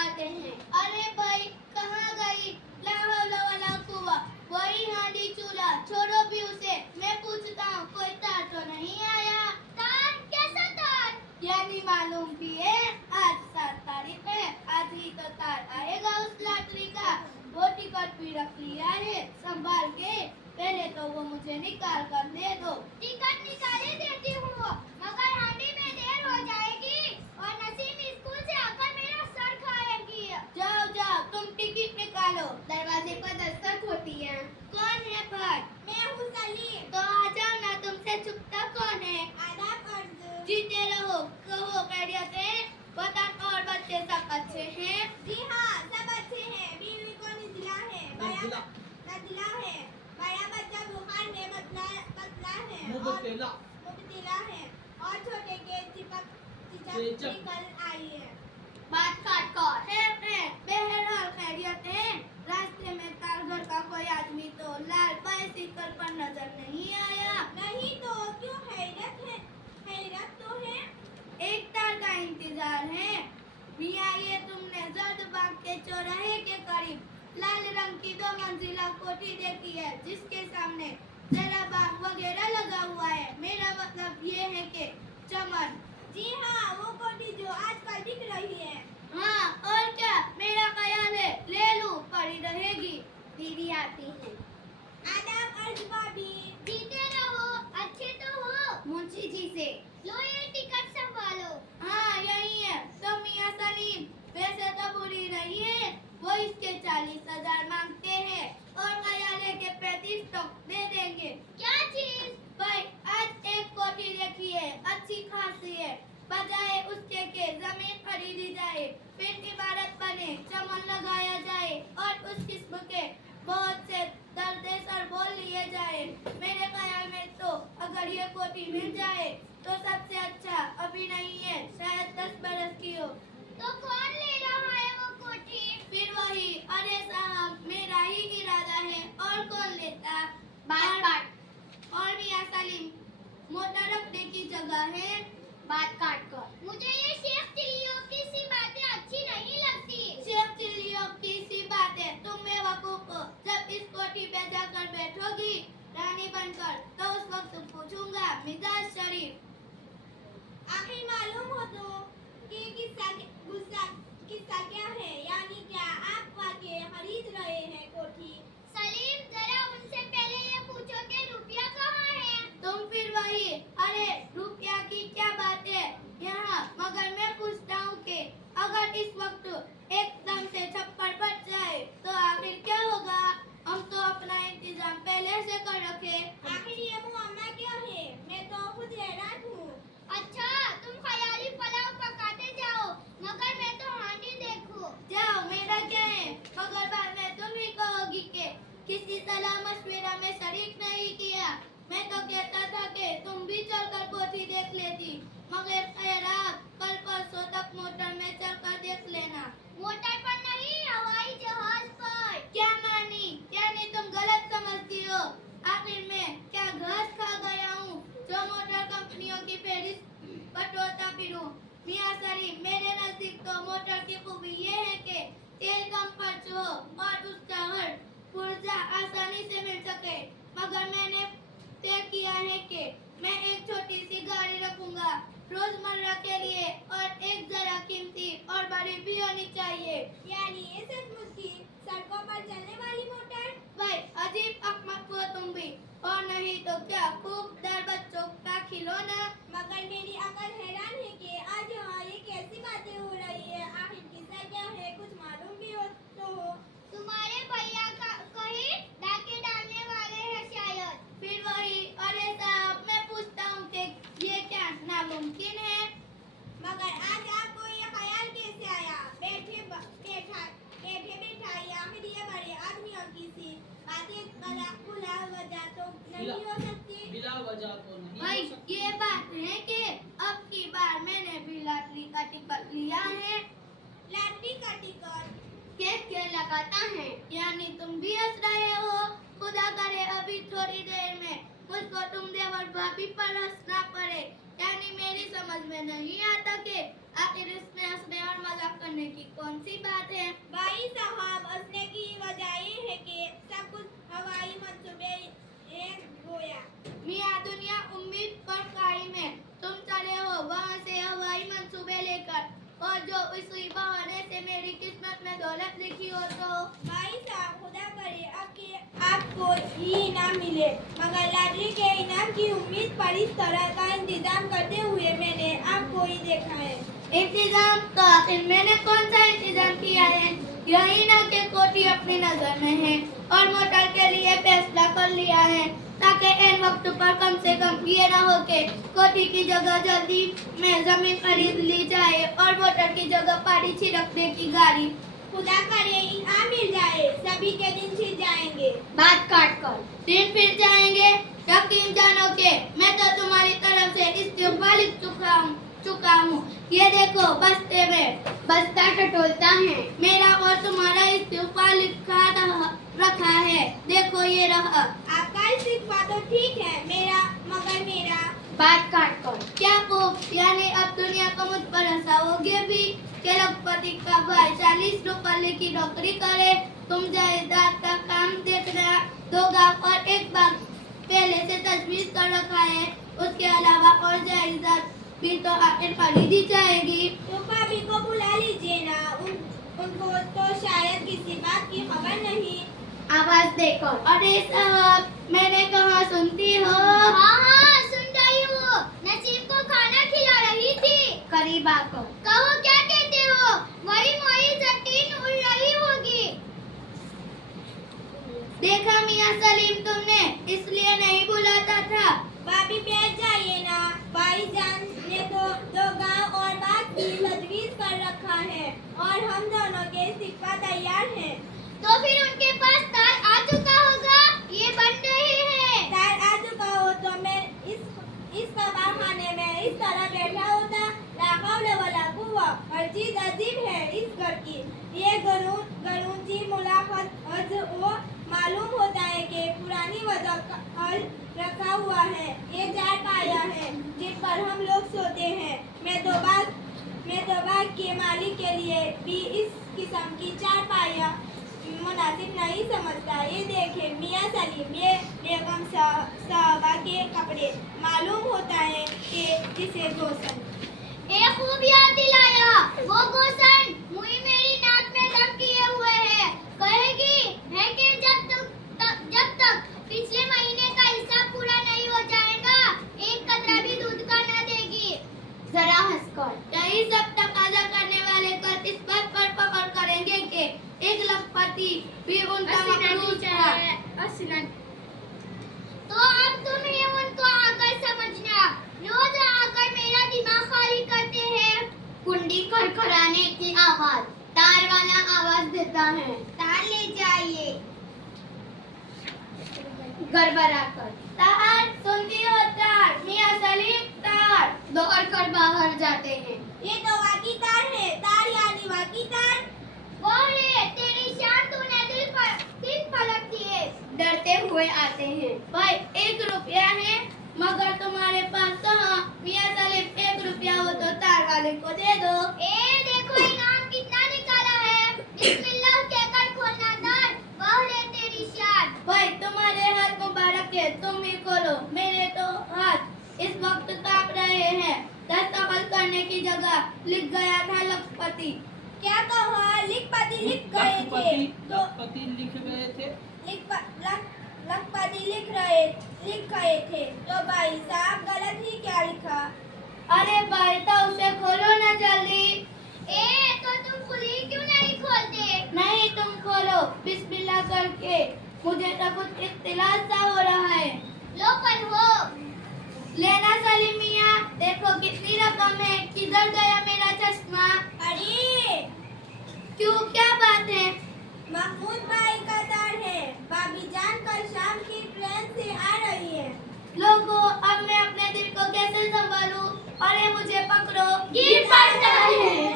आते हैं। अरे भाई कहाँ गई? ला हौला वला कुव्वा, वही हांडी चूल्हा, छोड़ो भी उसे। मैं पूछता हूँ कोई तार तो नहीं आया? तार? कैसा तार? यानी मालूम भी है आज 7 तारीख है, आज ही तो तार आएगा उस लॉटरी का। वो टिकट भी रख लिया है संभाल के, पहले तो वो मुझे निकाल कर दे दो। टिकट निकाले देती हूँ, मगर हांडी में देर हो जाएगी और नसीम स्कूल से आकर मेरा सर खाएगी। जाओ जाओ तुम टिकट निकालो। दरवाजे पर दस्तक होती है। कौन है फट? मैं हूँ सलीम। तो आ जाओ ना, तुमसे छुपता कौन है? आदाब अर्ज। जीते रहो। कहो खैरियत है? वतन और बच्चे सब अच्छे हैं? जी हाँ सब अच्छे हैं। बीवी को निजला है, नजला है, बड़ा बच्चा बुखार में पतला है, मुबतला है और छोटे के चिचक निकल आई है। बात काट कर है बहरहाल खैरियत है। रास्ते में तारघर का कोई आदमी तो लाल बाइसिकल पर नजर नहीं आया। नहीं तो क्यों? हैरत तो है। एक तार का इंतजार है। मियाँ ये तुमने जर्द बाग के चौराहे के करीब लाल रंग की 2 मंजिला कोठी देखी है, जिसके सामने जरा बाग वगैरह लगा हुआ है? मेरा मतलब ये है कि चमन। जी हाँ वो कोठी जो आजकल दिख रही है। हाँ और क्या, मेरा ख्याल है ले लूं, पड़ी रहेगी। दीदी आती है। आदाब अर्ज भाभी। जीते रहो, अच्छे तो हो? मुंशी जी से। लो ये टिकट संभालो। हाँ यही है। तो मियाँ सलीम वैसे तो बुरी रही है, वो इसके 40,000 मांगते हैं और ख्याल के 35 तो दे देंगे। क्या चीज? भाई आज एक कोठी देखी है, अच्छी खासी है, बजाय उसके के जमीन खरीदी जाए, फिर इमारत बने, चमन लगाया जाए और उस किस्म के बहुत से दरदेसर बोल लिए जाए। मेरे ख्याल में तो अगर ये कोठी मिल जाए तो सबसे अच्छा अभी नहीं है, शायद 10 बरस की हो। तो कौन ले रहा है वो कोठी? फिर वही। अरे साहब मेरा ही इरादा है, और कौन लेता? बात काट। और मियाँ सलीम मोटर रखने की जगह है? बात काट कर। मुझे ये शेख चिल्लियों की सी बातें अच्छी नहीं लगती। शेख चिल्लियों की सी बातें? तुम बेवकूफ हो। जब इस कोठी पे जाकर बैठोगी रानी बनकर, तो उस वक्त पूछूंगा मिजाज शरीफ। आखिर मालूम हो तो कि किस्सा क्या है? यानी क्या आप वाकई खरीद रहे हैं कोठी? सलीम जरा उनसे पहले ये पूछो कि रुपया कहाँ है? तुम फिर वही। अरे रुपया की क्या बात है यहाँ, मगर मैं पूछता हूँ कि अगर इस वक्त एकदम से छप्पर फट जाए तो आखिर क्या होगा? हम तो अपना इंतजाम पहले से कर रखे। आखिर ये मुआमला क्या है? मैं तो खुद हैरान हूँ। अच्छा तुम ख्याली पुलाव पकाते जाओ, मगर मैं तो हांडी देखूं। जाओ मेरा क्या है, मगर बाद में तुम ही कहोगी कि किसी सलाह मशवरा में शरीक नहीं किया। मैं तो कहता था कि तुम भी चलकर कोठी देख लेती, मगर खैरात कल परसों तक मोटर में चलकर देख लेना। मोटर पर नहीं, हवाई जहाज पर। क्या मानी? यानी तुम गलत समझती हो। आखिर मैं क्या घास खा गया हूँ जो मोटर कंपनियों की फेरिस्त बटोरता फिरूं? मियाँ सलीम मेरे नजदीक तो मोटर की खूबी ये है कि तेल कम खर्च हो और उसका हर पुर्जा आसानी से मिल सके। मगर मैंने तय किया है कि मैं एक छोटी सी गाड़ी रखूंगा रोजमर्रा के लिए, और एक जरा कीमती और बड़ी भी होनी चाहिए। यानी ये सचमुच की सड़कों पर चलने वाली मोटर? भाई अजीब अहमक हो तुम भी, और नहीं तो क्या खूब दर बच्चों का खिलौना। मगर मेरी अकल हैरान है कि आज यहाँ ये कैसी बातें हो रही है। आखिर किस्सा क्या है, कुछ मालूम भी हो तो हो। तुम्हारे भैया का कहीं डाके डालने वाले हैं शायद। फिर वही। अरे साहब मैं पूछता हूँ कि ये क्या नामुमकिन है? मगर आज आपको ये ख्याल कैसे आया? बैठे बैठाई आखिर ये बड़े आदमियों की सी बातें बिला वजह तो नहीं हो सकती। बिला वजह तो नहीं भाई हो सकती। ये बात है कि अब की बार मैंने भी लॉटरी का टिकट लिया है। लॉटरी का टिकट? क्या लगाता है? यानी तुम भी हंस रहे हो? खुदा करे अभी थोड़ी देर में मुझको तुम देवर भाभी पर हंसना पड़े। यानी मेरी समझ में नहीं आता कि आखिर इसमें हंसने और मजाक करने की कौन सी बात है? भाई साहब, हंसने की वजह ये है कि सब कुछ हवाई मंसूबे एक गोया। मियाँ दुनिया उम्मीद पर कायम है। तुम चले हो वहाँ से हवाई मंसूबे लेकर, और जो इसी बहाने से मेरी किस्मत में दौलत लिखी हो तो। भाई साहब, खुदा करे आपको ये इनाम मिले, मगर लॉटरी के इनाम की उम्मीद पर इस तरह का इंतजाम करते हुए मैंने आपको ही देखा है। इंतजाम तो आखिर मैंने कौन सा इंतजाम किया है? यही ना कि कोठी अपनी नजर में है और मोटर के लिए फैसला कर लिया है, ताकि इन वक्त पर कम से कम ये ना हो कि कोठी की जगह जल्दी में जमीन खरीद ली जाए और मोटर की जगह पानी छिड़कने की गाड़ी। खुदा करे इनाम मिल जाए, सभी के दिन छिड़ जाएंगे। बात काट कर दिन फिर जाएंगे। यकीन जानो कि मैं तो तुम्हारी तरफ से इस्तीफा लिख चुका हूँ। ये देखो, बस्ते में बस्ता टटोलता है, मेरा और तुम्हारा इस्तीफा लिखा रखा है। देखो ये रहा। आपका इस्तीफा तो ठीक है, मगर मेरा। बात काट कर क्या को, यानी अब दुनिया को मुझ पर हंसाओगे भी कि लखपति का भाई 40 रुपये की नौकरी करे, तुम जायदाद का काम देखना, 2 गाँव और 1 बाग पहले से तजवीज कर रखा है। उसके अलावा और जायदाद भी तो आखिर खरीदी जाएगी। तो भाभी को बुला लीजिए ना, उनको तो शायद किसी बात की खबर नहीं। आवाज देखो। अरे साहब, मैंने कहा सुनती हो? हाँ, सुन रही हूँ। नसीब को खाना खिला रही थी। करीब आकर कहो, क्या कहते हो? वही जटीन उड़ रही होगी। देखा मियाँ सलीम, तुमने इसलिए नहीं बुलाता था। भाभी बैठ जाइए ना, भाईजान ने तो 2 गांव और बाग की तजवीज कर रखा है और हम दोनों के इस्तीफा तैयार हैं। तो फिर उनके पास तार आ चुका होगा, ये बन रही है। तार आ चुका हो तो मैं इस कबाड़खाने में इस तरह बैठा होता। ला हौला वला कुव्वा। हर चीज अजीब है इस घर की। ये गरूंची मुलाकात आज वो मालूम होता है कि पुरानी वजह का हल रखा हुआ है। ये 4 पाया है जिन पर हम लोग सोते हैं। मैं दो बाग के मालिक के लिए भी इस किस्म की 4 पाया मुनासिब नहीं समझता। ये देखे मियाँ सलीम, ये बेगम साहबा के कपड़े। मालूम होता है कि जिसे गोसन। खूब याद दिलाया। वो गोसन मुई मेरी नाक में दम किए हुए है। कहेगी है कि जब तक पिछले महीने का हिसाब पूरा नहीं हो जाएगा, एक कतरा भी दूध का न देगी। जरा हंसकर, यही सब तकाजा करने वाले कल इस बात पर पकड़ करेंगे कि एक लखपति भी उनका मखलूक था। तो अब तुम ही उनको आकर समझना। रोज आकर मेरा दिमाग खाली करते हैं। कुंडी खड़खड़ाने की आवाज, तार वाला आवाज देता है। तार ले जाइए। गड़बड़ाकर, तार सुनती हो? तार मियाँ सलीम, तार। दौड़ कर बाहर जाते हैं। ये तो वाकी तार है। तार यानी वाकी तार। वो रे, तेरी शान तूने दिल पलट दिए। डरते हुए आते हैं। भाई 1 रुपया है, मगर तुम्हारे पास कहाँ? मियाँ सलीम, 1 रुपया हो तो तार वाले को दे दो। देखो इनाम कितना निकाला है। बिस्मिल्लाह कहकर खोलना तार। वाह रे तेरी शान। भाई तुम्हारे हाथ मुबारक है, तुम ही खोलो। मेरे तो हाथ इस वक्त कांप रहे हैं। दस्तखत करने की जगह लिख गया था लखपति। क्या कहा? लखपति लिख गए थे। लखपति लिख गए थे। लखपति लिख गए थे तो भाई साहब गलत ही क्या लिखा? अरे भाई, तो उसे खोलो ना जल्दी। तो तुम खुद ही क्यों नहीं खोलते? नहीं, तुम खोलो बिस्मिल्लाह करके। मुझे तो कुछ इख्तिलाफ सा हो रहा है। लो पर हो लेना सलीम मियाँ। देखो कितनी रकम है। किधर गया मेरा चश्मा? अरे क्यों, क्या बात है? महमूद भाई का तार है। भाभी जान कल शाम की ट्रेन से आ रही है। लोगों, अब मैं अपने दिल को कैसे संभालूं? अरे मुझे पकड़ो, गिर पड़ता है।